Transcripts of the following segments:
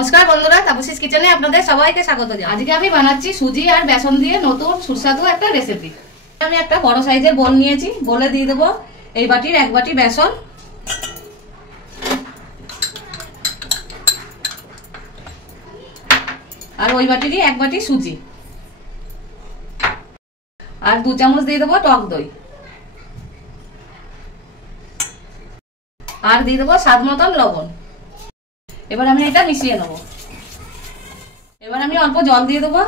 নমস্কার বন্ধুরা, তাপসীস কিচেনে আপনাদের সবাইকে স্বাগত জানাই। আজকে আমি বানাচ্ছি সুজি আর বেসন দিয়ে নতুন সুস্বাদু একটা রেসিপি। আমি একটা বড় সাইজের বোল নিয়েছি, বোলে দিয়ে দেবো এই বাটির 1 বাটি বেসন, আর ওই বাটিরই 1 বাটি সুজি, আর 2 চামচ দিয়ে দেবো টক দই, আর দিয়ে দেবো স্বাদ মতন লবণ। এবার আমি এটা মিশিয়ে নেব। এবার আমি অল্প জল দিয়ে দেবো।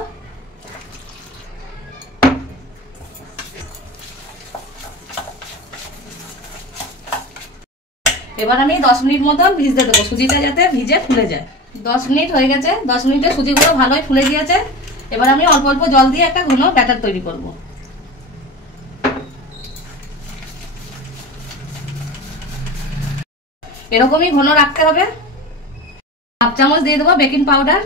এবার আমি 10 মিনিট মতন ভিজতে দেবো, সুজিটা যাতে ভিজে ফুলে যায়। 10 মিনিট হয়ে গেছে। 10 মিনিটে সুজিগুলো ভালোই ফুলে গিয়েছে। এবার আমি অল্প অল্প জল দিয়ে একটা ঘন ব্যাটার তৈরি করব। এরকমই ঘন রাখতে হবে। 1/2 চামচ দিয়ে দেবো বেকিং পাউডার,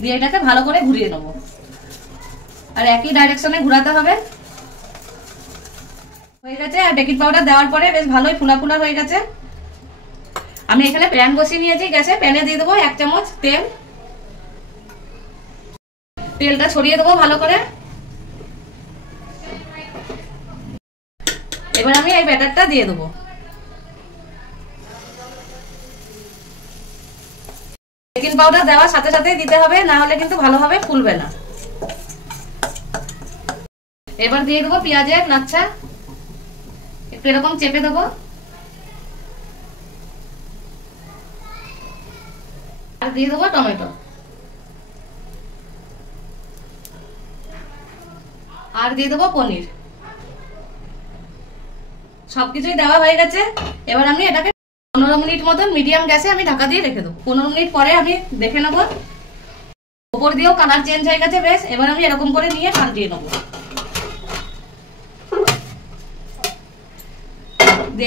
দিয়ে এটাকে ভালো করে ঘুরিয়ে নেব, আর একই ডাইরেকশনে ঘোরাতে হবে। হয়ে গেছে। আর বেকিং পাউডার দেওয়ার পরে বেশ ভালোই ফুলা ফুলা হয়ে গেছে। আমি এখানে প্যান বসিয়ে নিয়েছি গ্যাসে। প্যানে দিয়ে দেবো 1 চামচ তেল। তেলটা ছড়িয়ে দেবো ভালো করে। এবার আমি এই ব্যাটারটা দিয়ে দেবো। বেকিং পাউডার দেওয়ার সাথে সাথেই দিতে হবে, না হলে কিন্তু ভালোভাবে ফুলবে না। এবার দিয়ে দেবো পেঁয়াজের লাচ্ছা, একটু এরকম চেপে দেবো। আর দিয়ে দেবো টমেটো, আর দিয়ে দেবো পনির। সবকিছুই দেওয়া হয়ে গেছে। এবার আমি এটাকে 15 মিনিট মতন মিডিয়াম গ্যাসে আমি ঢাকা দিয়ে রেখে দেবো। 15 মিনিট পরে আমি দেখে নেবো, উপর দিয়েও কালার চেঞ্জ হয়ে গেছে বেশ। এবার আমি এরকম করে নিয়ে পাল্টিয়ে নেবো।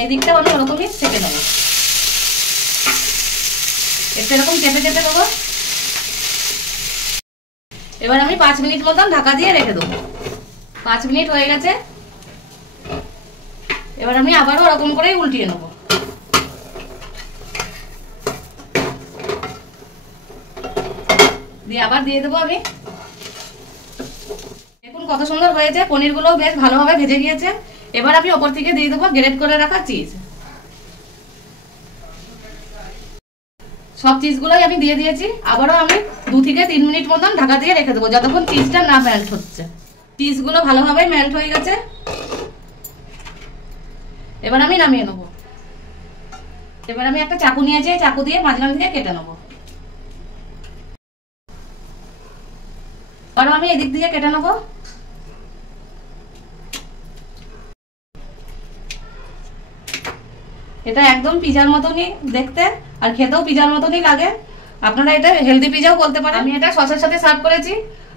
এই দিকটাও আমি ওরকমই সেঁকে নেবো। একটু এরকম চেপে চেপে দেবো। এবার আমি 5 মিনিট মতন ঢাকা দিয়ে রেখে দেবো। 5 মিনিট হয়ে গেছে। এবার আমি আবারও ওরকম করেই উল্টিয়ে নেবো। দিয়ে আবার দিয়ে দেবো আমি। দেখুন কত সুন্দর হয়েছে, পনিরগুলো বেশ ভালোভাবে ভেজে গিয়েছে। এবার আমি ওপর থেকে দিয়ে দেবো গ্রেট করে রাখা চিজ। সব চিজগুলোই আমি দিয়ে দিয়েছি। আবারও আমি 2 থেকে 3 মিনিট মতন ঢাকা দিয়ে রেখে দেবো, যতক্ষণ চিজটা না মেল্ট হচ্ছে। চিজগুলো ভালোভাবে মেল্ট হয়ে গেছে। এবার আমি নামিয়ে নেবো। এবার আমি একটা চাকু নিয়েছি, চাকু দিয়ে মাঝখান থেকে কেটে নেবো। আরো আমি এদিক দিয়ে কেটে নেবো। এটা একদম পিজার মতনই দেখতে, আর খেতেও পিজার মতনই লাগে। আপনারা এটা হেলদি পিজাও বলতে পারেন। আমি এটা সসের সাথে সার্ভ করেছি,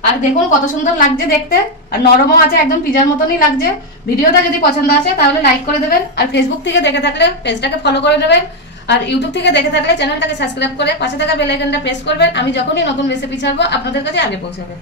আর দেখুন কত সুন্দর লাগছে দেখতে, আর নরমও আছে, একদম পিজার মতনই লাগছে। ভিডিওটা যদি পছন্দ আসে তাহলে লাইক করে দেবেন, আর ফেসবুক থেকে দেখে থাকলে পেজটাকে ফলো করে নেবেন, আর ইউটিউব থেকে দেখে থাকলে চ্যানেলটাকে সাবস্ক্রাইব করে পাশে থাকা বেল আইকনটা প্রেস করবেন। আমি যখনই নতুন রেসিপি ছাড়বো আপনাদের কাছে আগে পৌঁছাবে।